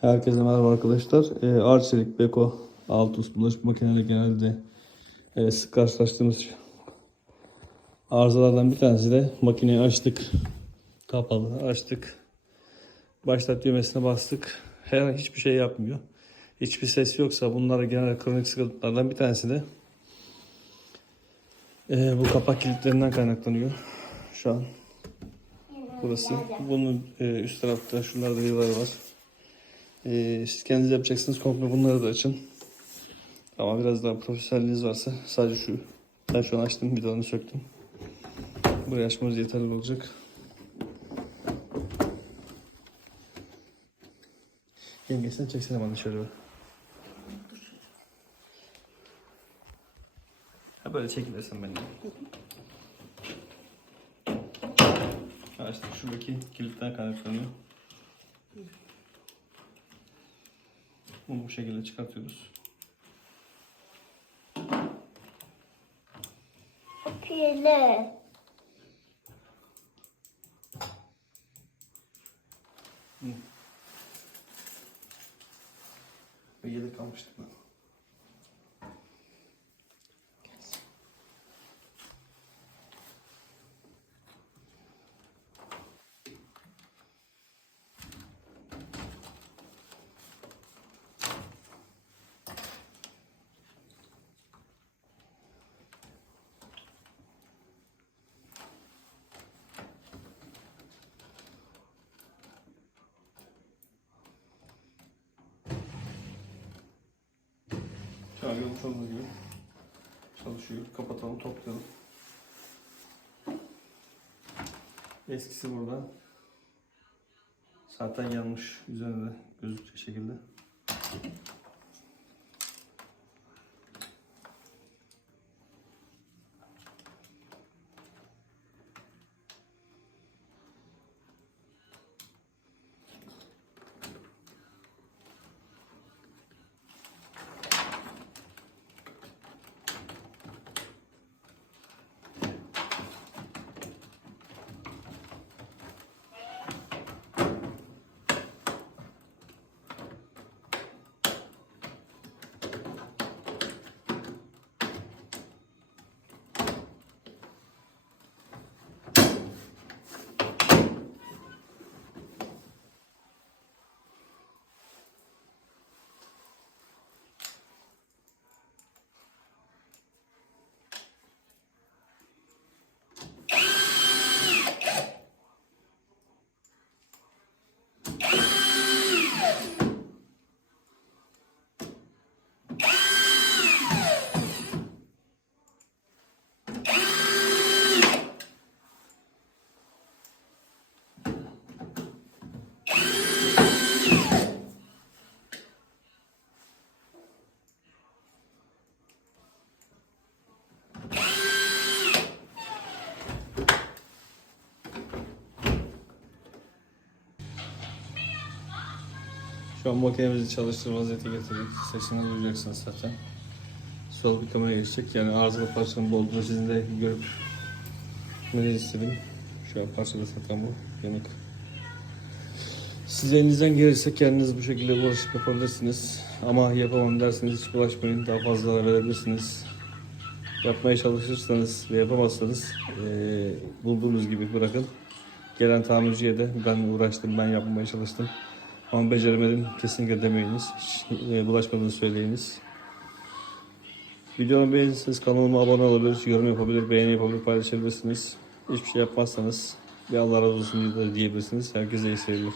Herkese merhaba arkadaşlar. Ee, Arçelik Beko Altus bulaşık makineleri genelde e, sık karşılaştığımız arızalardan bir tanesi de makineyi açtık. Kapalı açtık. Başlat düğmesine bastık. Her hiçbir şey yapmıyor. Hiçbir ses yoksa bunlar genel kronik sıkıntılardan bir tanesi de e, bu kapak kilitlerinden kaynaklanıyor. Şu an burası. Bunun e, üst tarafta şunlarda vidalar var. Ee, siz kendiniz yapacaksınız. Komple bunları da açın. Ama biraz daha profesyoneliniz varsa sadece şu. Ben şu an açtım. Vidalarını söktüm. Burayı açmamız yeterli olacak. Yenge sen çeksene bana şöyle. Ha böyle çekilirsen benimle. İşte şuradaki kilitten kaynaklanıyor. Bunu bu şekilde çıkartıyoruz. Pili. Ve yedek kalmıştık ben. An görmüş olduğunuz gibi çalışıyor. Kapatalım, toplayalım. Eskisi burada. Zaten yanmış üzerinde gözükecek şekilde. Şu an makinemizi çalıştır vaziyete getirdik. Sesini duyacaksınız zaten. Sol bir kameraya geçecek. Yani arızalı parçanın olduğunu sizin de görüp ne istedim. Şu an parçada zaten bu. Yanık. Siz elinizden gelirse kendiniz bu şekilde bulaşık yapabilirsiniz. Ama yapamam derseniz hiç bulaşmayın. Daha fazla verebilirsiniz. Yapmaya çalışırsanız ve yapamazsanız eee, bulduğunuz gibi bırakın. Gelen tamirciye de ben uğraştım, ben yapmaya çalıştım. Ama beceremedim kesinlikle demeyiniz. Hiç e, bulaşmadığını söyleyiniz. Videomu beğenirseniz kanalıma abone olabilir, yorum yapabilir, beğeni yapabilir, paylaşabilirsiniz. Hiçbir şey yapmazsanız bir Allah razı olsun diyebilirsiniz. Herkese iyi seyirler.